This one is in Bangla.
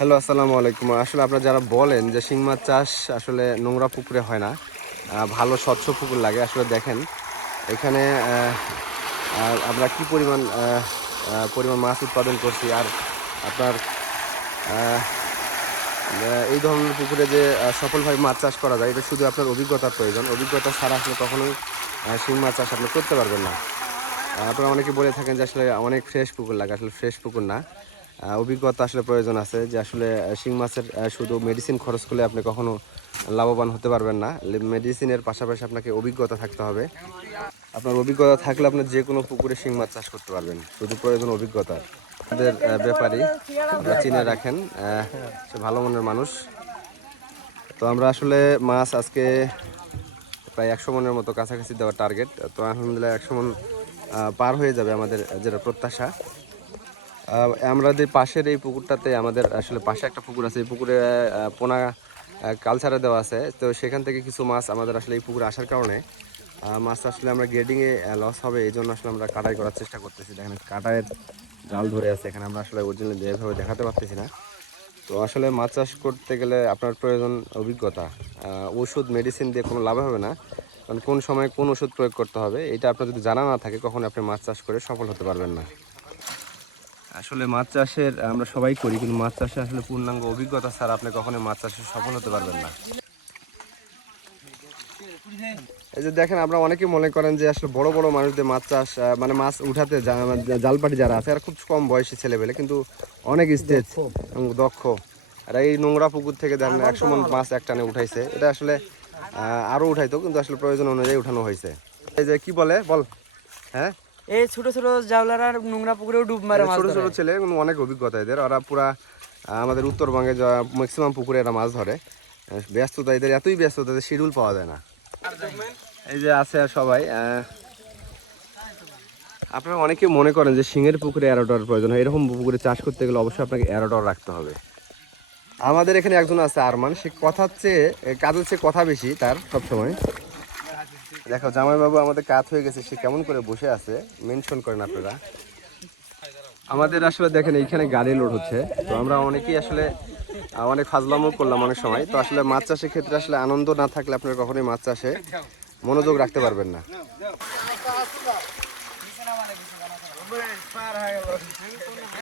হ্যালো, আসসালামু আলাইকুম। আসলে আপনারা যারা বলেন যে শিং মাছ চাষ আসলে নোংরা পুকুরে হয় না, ভালো স্বচ্ছ পুকুর লাগে। আসলে দেখেন এখানে আমরা কি পরিমাণ মাছ উৎপাদন করছি। আর আপনার আহ, এই ধরনের পুকুরে যে সফলভাবে মাছ চাষ করা যায়, এটা শুধু আপনার অভিজ্ঞতার প্রয়োজন। অভিজ্ঞতা ছাড়া আসলে কখনোই শিং মাছ চাষ আপনি করতে পারবেন না। আপনারা অনেকে বলে থাকেন যে আসলে অনেক ফ্রেশ পুকুর লাগে, আসলে ফ্রেশ পুকুর না। অভিজ্ঞতা আসলে প্রয়োজন আছে যে আসলে শিং মাছের শুধু মেডিসিন খরচ করলে আপনি কখনো লাভবান হতে পারবেন না। মেডিসিনের পাশাপাশি আপনাকে অভিজ্ঞতা থাকতে হবে। আপনার অভিজ্ঞতা থাকলে আপনি যে কোনো পুকুরে শিং মাছ চাষ করতে পারবেন, শুধু প্রয়োজন অভিজ্ঞতা। আমাদের ব্যাপারী আপনারা চিনে রাখেন, সে ভালো মনের মানুষ। তো আমরা আসলে মাছ আজকে প্রায় 100 মনের মতো কাছাকাছি দেওয়ার টার্গেট। তো আলহামদুলিল্লাহ 100 মন পার হয়ে যাবে আমাদের যেটা প্রত্যাশা। আমাদের পাশের এই পুকুরটাতে আমাদের আসলে পাশে একটা পুকুর আছে। এই পুকুরে পোনা কালচারে দেওয়া আছে। তো সেখান থেকে কিছু মাছ আমাদের আসলে এই পুকুরে আসার কারণে মাছ আসলে আমরা গ্রেডিংয়ে লস হবে, এই জন্য আসলে আমরা কাটাই করার চেষ্টা করতেছি। দেখেন কাটাইয়ের জাল ধরে আছে এখানে, আমরা আসলে অরিজিনালি যেভাবে দেখাতে পারতেছি না। তো আসলে মাছ চাষ করতে গেলে আপনার প্রয়োজন অভিজ্ঞতা। ওষুধ মেডিসিন দিয়ে কোনো লাভ হবে না, কারণ কোন সময় কোন ওষুধ প্রয়োগ করতে হবে এটা আপনার যদি জানা না থাকে, কখনো আপনি মাছ চাষ করে সফল হতে পারবেন না। আসলে মাছ চাষের আমরা সবাই করি, কিন্তু মাছ চাষে আসলে পূর্ণাঙ্গ অভিজ্ঞতা ছাড়া আপনি কখনোই মাছ চাষে সফল হতে পারবেন না। এই যে দেখেন, আমরা অনেকে মনে করেন যে আসলে বড় বড় মানুষদের মাছ চাষ মানে মাছ উঠাতে জালপাটি যারা আছে এরা খুব কম বয়সী ছেলেবেলে, কিন্তু অনেক স্টেজ এবং দক্ষ। আর এই নোংরা পুকুর থেকে দেখেন 100 মন মাছ একটানে উঠাইছে। এটা আসলে আরো উঠাইতো, কিন্তু আসলে প্রয়োজন অনুযায়ী উঠানো হয়েছে। এই যে কি বলে বল, হ্যাঁ, এই ছোট ছোট জাউলার নোংরা পুকুরেও ডুব মারে মাছ ছোট ধরে। ছোট ছেলে, কিন্তু অনেক অভিজ্ঞতা এদের। ওরা পুরা আমাদের উত্তরবঙ্গে ম্যাক্সিমাম পুকুরে এরা মাছ ধরে। ব্যস্ততা এদের, এতই ব্যস্ততা যে শিডিউল পাওয়া যায় না। এই যে আছে সবাই। আপনারা অনেকে মনে করেন যে শিঙের পুকুরে অ্যারোডর প্রয়োজন হয়। এরকম পুকুরে চাষ করতে গেলে অবশ্যই আপনাকে অ্যারোডর রাখতে হবে। আমাদের এখানে একজন আছে আরমান, সে কথার চেয়ে কাজের চেয়ে কথা বেশি তার সবসময়। দেখো জামাইবাবু আমাদের কাজ হয়ে গেছে, সে কেমন করে বসে আছে মেনশন করেন আপনারা। আমাদের আসলে দেখেন এইখানে গাড়ি লোড হচ্ছে। তো আমরা অনেকেই আসলে অনেক ফাজলামও করলাম অনেক সময়। তো আসলে মাছ চাষের ক্ষেত্রে আসলে আনন্দ না থাকলে আপনারা কখনোই মাছ চাষে মনোযোগ রাখতে পারবেন না।